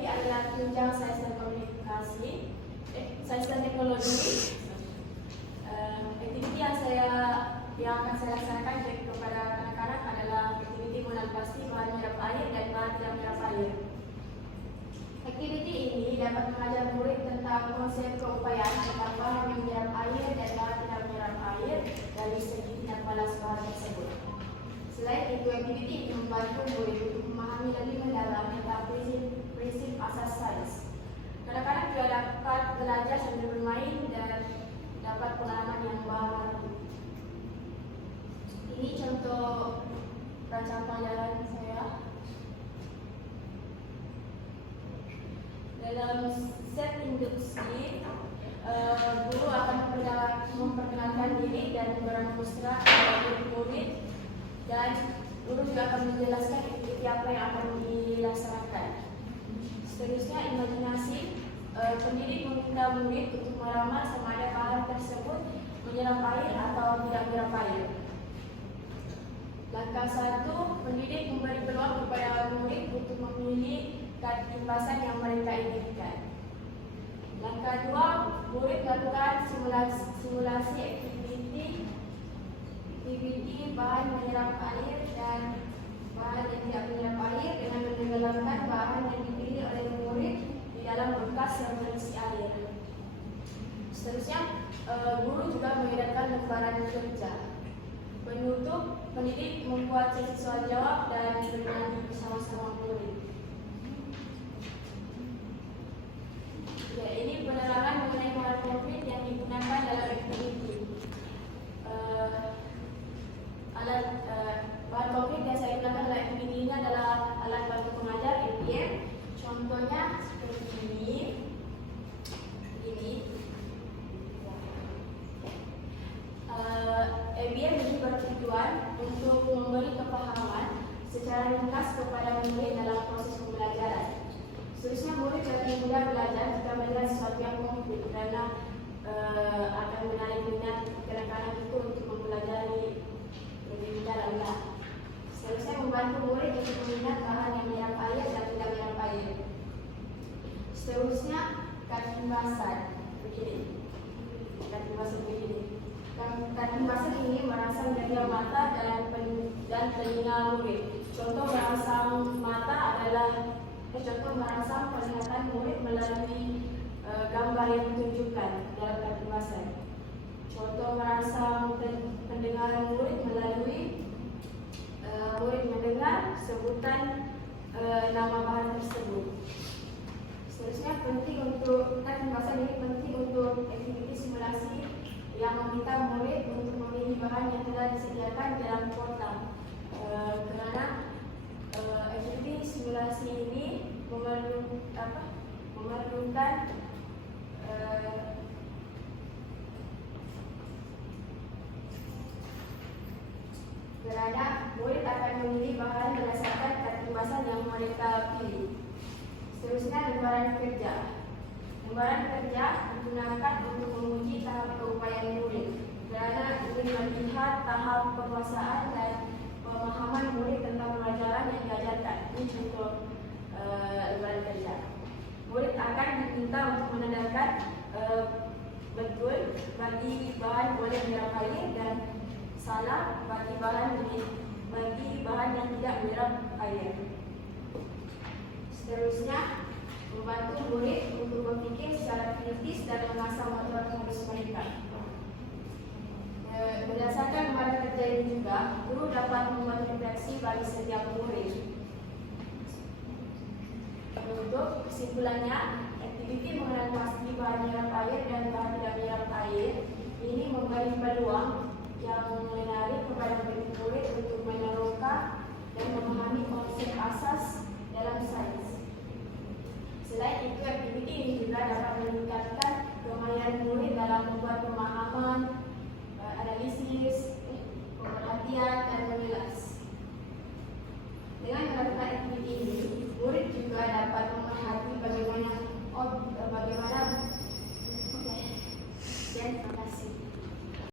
aktiviti adalah tunjang sains dan komunikasi, sains dan teknologi. Aktiviti yang akan saya laksanakan kepada anak-anak adalah aktiviti mengenal pasti bahan menyerap air dan bahan tidak menyerap air. Aktiviti ini dapat mengajar murid tentang konsep keupayaan tentang bahan yang menyerap air dan bahan tidak menyerap air dari segi tindak balas bahan tersebut. Selain itu, aktiviti ini membantu murid untuk memahami lebih mendalam tentang prinsip asas sains. Kadang-kadang juga dapat belajar sambil bermain dan dapat pengalaman yang baru. Ini contoh rancangan pelajaran saya. Dalam set induksi, guru akan memperkenalkan diri dan bermusra kepada murid, dan guru juga akan menjelaskan aktiviti apa yang akan dilaksanakan. Seterusnya, imajinasi. Pendidik meminta murid untuk meramal sama ada bahan tersebut menyerap air atau tidak menyerap air. Langkah 1, pendidik memberi peluang kepada murid untuk memilih kipasan yang mereka inginkan. Langkah 2, murid melakukan simulasi aktiviti bahan menyerap air dan bahan yang tidak menyerap air dengan menenggelamkan bahan yang dipilih oleh murid di dalam bekas yang berisi air. Seterusnya, guru juga mengedarkan lembaran kerja. Penutup, pendidik membuat sesi soal jawab dan bernyanyi bersama-sama murid. Ya, ini penerangan mengenai bahan konkret yang digunakan dalam aktiviti. Bahan konkret yang saya gunakan dalam aktiviti ini adalah alat bantu pengajar ABM. Contohnya seperti ini. ABM ini bertujuan untuk memberi kepahaman secara ringkas kepada murid dalam proses pembelajaran. Seterusnya, murid lebih mudah belajar jika melihat sesuatu yang konkret karena akan menarik minat kanak-kanak itu untuk mempelajari lebih dalam. Seterusnya, membantu murid untuk meminat bahan yang menyerap air dan tidak menyerap air. Seterusnya, katimbasan begini. Katimbasan ini merangsang indera mata dan telinga murid. Contoh merangsang mata adalah contoh merangsang penglihatan murid melalui gambar yang ditunjukkan dalam katimbasan. Contoh merangsang pendengaran murid melalui murid mendengar sebutan nama bahan tersebut. Seterusnya, katimbasan ini penting untuk aktiviti simulasi yang meminta murid untuk memilih bahan yang telah disediakan dalam kotak. Kerana aktiviti simulasi ini memerlukan kerana murid akan memilih bahan berdasarkan katimbasan yang mereka pilih. Seterusnya, lembaran kerja. Lembaran kerja digunakan untuk menguji tahap keupayaan murid kerana ingin melihat tahap penguasaan dan pemahaman murid tentang pelajaran yang diajarkan. Ini contoh lembaran kerja. Murid akan diminta untuk menandakan betul bagi bahan boleh menyerap air dan salah bagi bahan yang tidak menyerap air. Seterusnya, membantu murid untuk berfikir secara kritis dan mengasah motor halus mereka. Berdasarkan lembaran kerja ini juga, guru dapat membuat refleksi bagi setiap murid. Untuk kesimpulannya, aktiviti mengenal pasti bahan menyerap air dan bahan tidak menyerap air ini memberi peluang yang menarik kepada murid untuk meneroka dan memahami konsep asas dalam sains. Selain itu, aktiviti ini juga dapat meningkatkan kemahiran murid dalam membuat pemahaman, analisis, pemerhatian, dan menjelas. Dengan melakukan aktiviti ini, murid juga dapat memerhati bagaimana. Terima kasih.